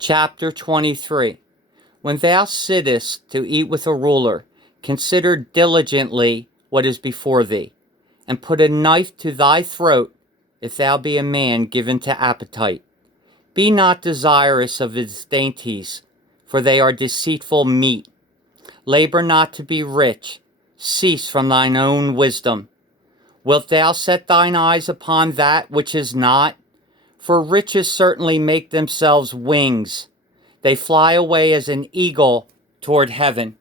Chapter 23. When thou sittest to eat with a ruler, consider diligently what is before thee, and put a knife to thy throat, if thou be a man given to appetite. Be not desirous of his dainties, for they are deceitful meat. Labor not to be rich, cease from thine own wisdom. Wilt thou set thine eyes upon that which is not? For riches certainly make themselves wings. They fly away as an eagle toward heaven.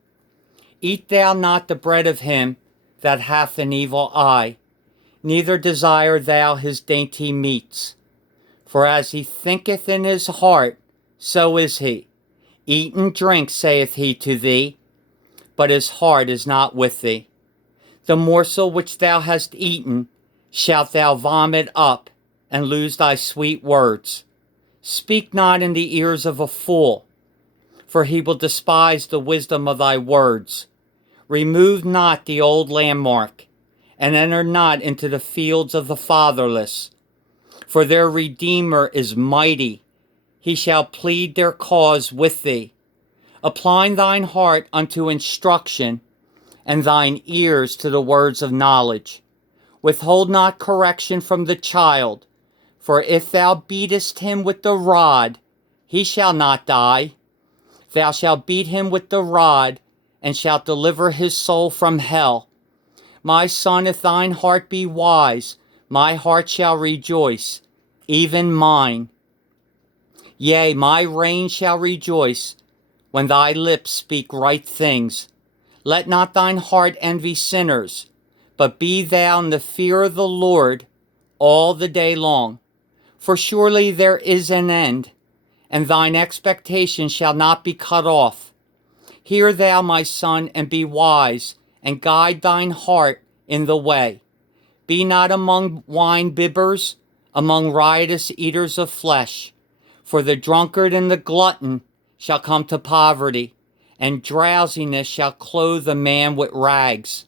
Eat thou not the bread of him that hath an evil eye, neither desire thou his dainty meats. For as he thinketh in his heart, so is he. Eat and drink, saith he to thee, but his heart is not with thee. The morsel which thou hast eaten shalt thou vomit up, and lose thy sweet words. Speak not in the ears of a fool, for he will despise the wisdom of thy words. Remove not the old landmark, and enter not into the fields of the fatherless. For their Redeemer is mighty, he shall plead their cause with thee. Apply thine heart unto instruction, and thine ears to the words of knowledge. Withhold not correction from the child, for if thou beatest him with the rod, he shall not die. Thou shalt beat him with the rod, and shalt deliver his soul from hell. My son, if thine heart be wise, my heart shall rejoice, even mine. Yea, my reign shall rejoice, when thy lips speak right things. Let not thine heart envy sinners, but be thou in the fear of the Lord all the day long. For surely there is an end, and thine expectation shall not be cut off. Hear thou, my son, and be wise, and guide thine heart in the way. Be not among wine bibbers, among riotous eaters of flesh. For the drunkard and the glutton shall come to poverty, and drowsiness shall clothe a man with rags.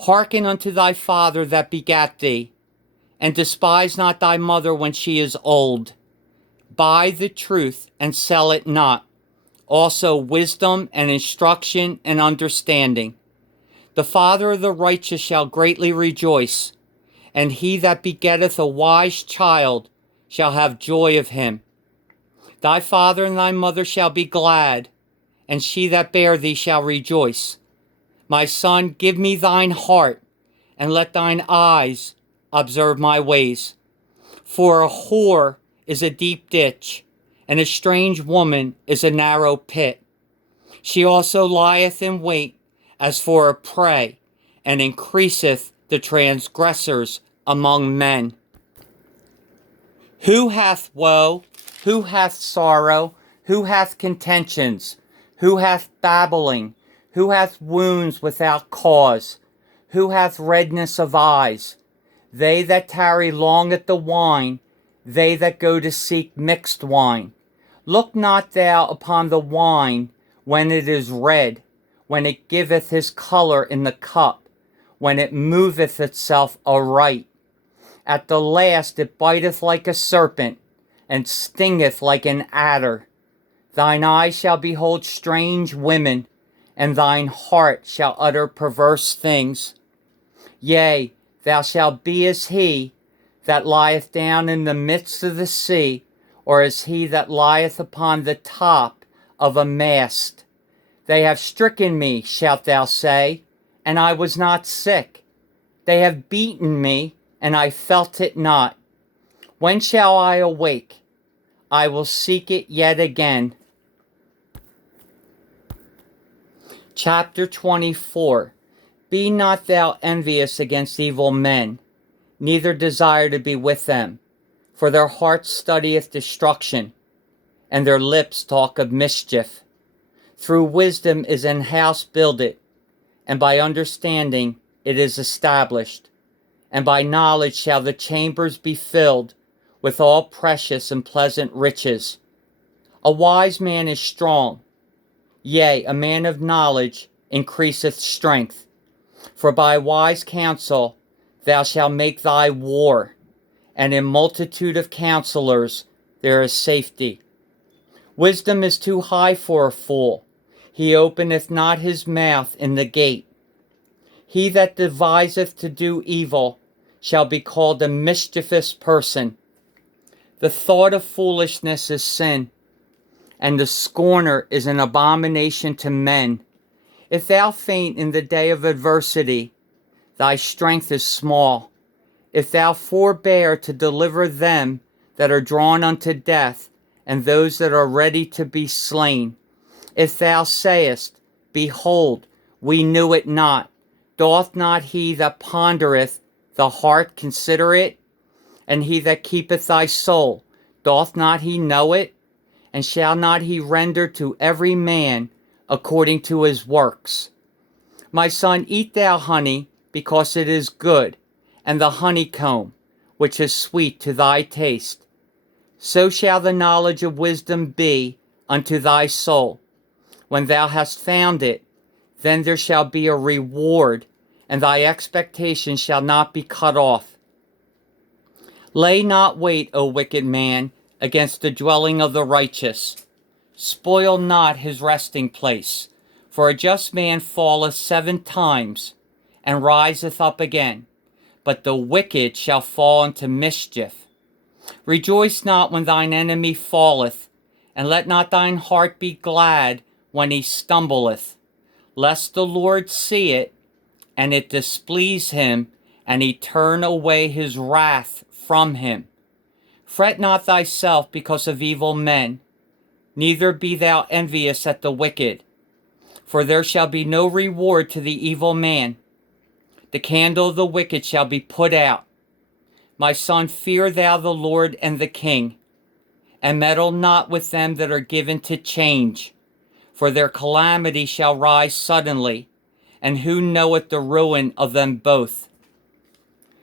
Hearken unto thy father that begat thee, and despise not thy mother when she is old. Buy the truth and sell it not, also wisdom and instruction and understanding. The father of the righteous shall greatly rejoice, and he that begetteth a wise child shall have joy of him. Thy father and thy mother shall be glad, and she that bare thee shall rejoice. My son, give me thine heart, and let thine eyes observe my ways. For a whore is a deep ditch, and a strange woman is a narrow pit. She also lieth in wait as for a prey, and increaseth the transgressors among men. Who hath woe? Who hath sorrow? Who hath contentions? Who hath babbling? Who hath wounds without cause? Who hath redness of eyes? They that tarry long at the wine, they that go to seek mixed wine. Look not thou upon the wine when it is red, when it giveth his color in the cup, when it moveth itself aright. At the last it biteth like a serpent, and stingeth like an adder. Thine eyes shall behold strange women, and thine heart shall utter perverse things. Yea, thou shalt be as he that lieth down in the midst of the sea, or as he that lieth upon the top of a mast. They have stricken me, shalt thou say, and I was not sick. They have beaten me, and I felt it not. When shall I awake? I will seek it yet again. Chapter 24. Be not thou envious against evil men, neither desire to be with them. For their heart studieth destruction, and their lips talk of mischief. Through wisdom is an house builded, and by understanding it is established. And by knowledge shall the chambers be filled with all precious and pleasant riches. A wise man is strong, yea, a man of knowledge increaseth strength. For by wise counsel thou shalt make thy war, and in multitude of counselors there is safety. Wisdom is too high for a fool. He openeth not his mouth in the gate. He that deviseth to do evil shall be called a mischievous person. The thought of foolishness is sin, and the scorner is an abomination to men. If thou faint in the day of adversity, thy strength is small. If thou forbear to deliver them that are drawn unto death, and those that are ready to be slain, if thou sayest, Behold, we knew it not, doth not he that pondereth the heart consider it? And he that keepeth thy soul, doth not he know it? And shall not he render to every man according to his works? My son, eat thou honey, because it is good, and the honeycomb, which is sweet to thy taste. So shall the knowledge of wisdom be unto thy soul. When thou hast found it, then there shall be a reward, and thy expectation shall not be cut off. Lay not wait, O wicked man, against the dwelling of the righteous. Spoil not his resting place. For a just man falleth 7 times, and riseth up again, but the wicked shall fall into mischief. Rejoice not when thine enemy falleth, and let not thine heart be glad when he stumbleth, lest the Lord see it, and it displease him, and he turn away his wrath from him. Fret not thyself because of evil men, neither be thou envious at the wicked, for there shall be no reward to the evil man. The candle of the wicked shall be put out. My son, fear thou the Lord and the king, and meddle not with them that are given to change, for their calamity shall rise suddenly, and who knoweth the ruin of them both?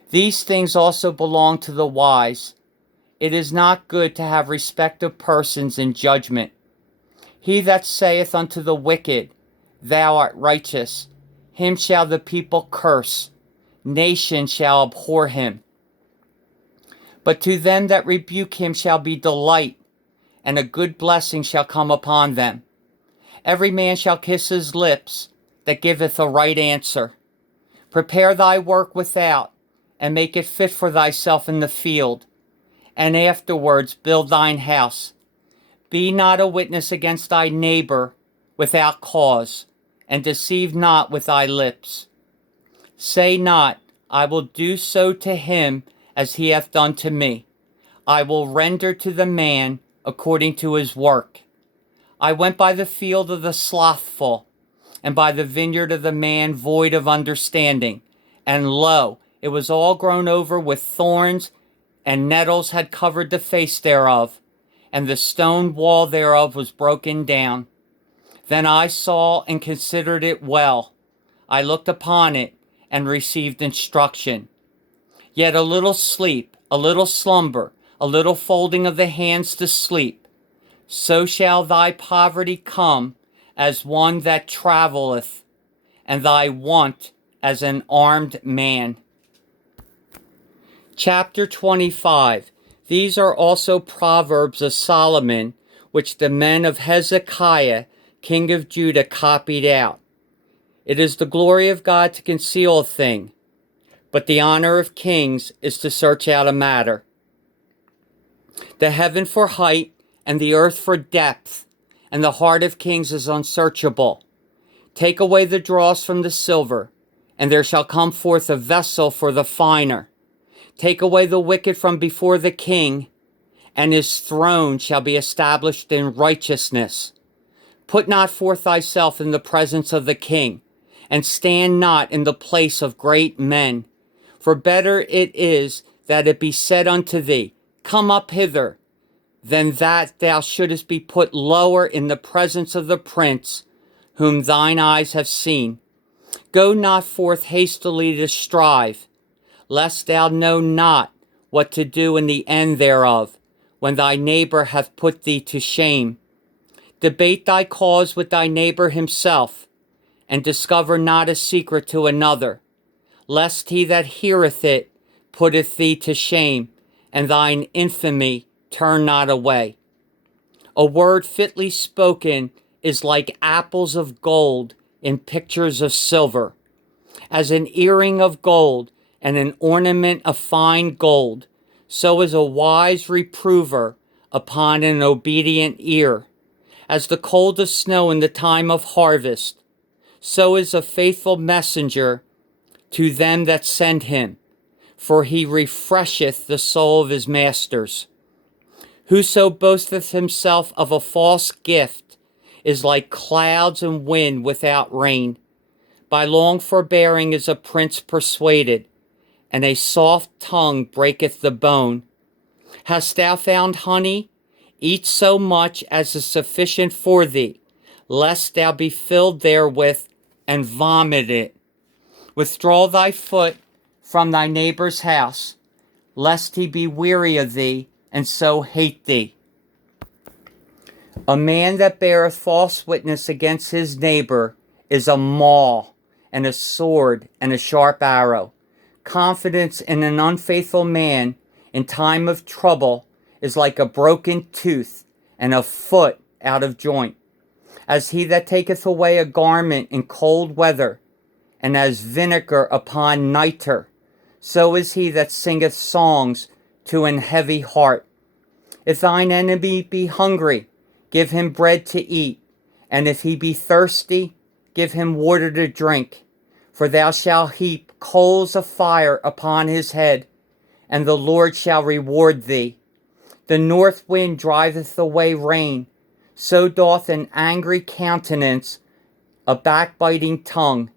These things also belong to the wise. It is not good to have respect of persons in judgment. He that saith unto the wicked, Thou art righteous, him shall the people curse, nation shall abhor him. But to them that rebuke him shall be delight, and a good blessing shall come upon them. Every man shall kiss his lips that giveth a right answer. Prepare thy work without, and make it fit for thyself in the field, and afterwards build thine house. Be not a witness against thy neighbor without cause, and deceive not with thy lips. Say not, I will do so to him as he hath done to me. I will render to the man according to his work. I went by the field of the slothful, and by the vineyard of the man void of understanding. And lo, it was all grown over with thorns, and nettles had covered the face thereof, and the stone wall thereof was broken down. Then I saw and considered it well. I looked upon it, and received instruction. Yet a little sleep, a little slumber, a little folding of the hands to sleep, so shall thy poverty come as one that travelleth, and thy want as an armed man. Chapter 25. These are also Proverbs of Solomon, which the men of Hezekiah, king of Judah, copied out. It is the glory of God to conceal a thing, but the honor of kings is to search out a matter. The heaven for height, and the earth for depth, and the heart of kings is unsearchable. Take away the dross from the silver, and there shall come forth a vessel for the finer. Take away the wicked from before the king, and his throne shall be established in righteousness. Put not forth thyself in the presence of the king, and stand not in the place of great men. For better it is that it be said unto thee, Come up hither, than that thou shouldest be put lower in the presence of the prince, whom thine eyes have seen. Go not forth hastily to strive, lest thou know not what to do in the end thereof, when thy neighbor hath put thee to shame. Debate thy cause with thy neighbor himself, and discover not a secret to another, lest he that heareth it putteth thee to shame, and thine infamy turn not away. A word fitly spoken is like apples of gold in pictures of silver, as an earring of gold and an ornament of fine gold. So is a wise reprover upon an obedient ear. As the cold of snow in the time of harvest, so is a faithful messenger to them that send him, for he refresheth the soul of his masters. Whoso boasteth himself of a false gift is like clouds and wind without rain. By long forbearing is a prince persuaded, and a soft tongue breaketh the bone. Hast thou found honey? Eat so much as is sufficient for thee, lest thou be filled therewith and vomit it. Withdraw thy foot from thy neighbor's house, lest he be weary of thee, and so hate thee. A man that beareth false witness against his neighbor is a maul, and a sword, and a sharp arrow. Confidence in an unfaithful man in time of trouble is like a broken tooth, and a foot out of joint. As he that taketh away a garment in cold weather, and as vinegar upon nitre, so is he that singeth songs to an heavy heart. If thine enemy be hungry, give him bread to eat, and if he be thirsty, give him water to drink. For thou shalt heap coals of fire upon his head, and the Lord shall reward thee. The north wind driveth away rain, so doth an angry countenance a backbiting tongue.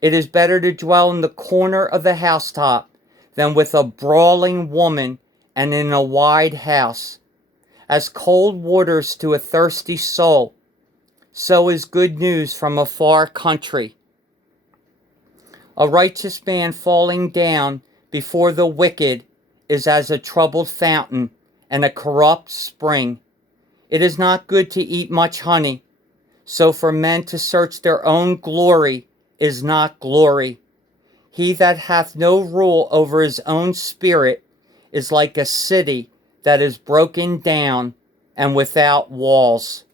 It is better to dwell in the corner of the housetop than with a brawling woman and in a wide house. As cold waters to a thirsty soul, so is good news from a far country. A righteous man falling down before the wicked is as a troubled fountain and a corrupt spring. It is not good to eat much honey, so for men to search their own glory is not glory. He that hath no rule over his own spirit is like a city that is broken down and without walls.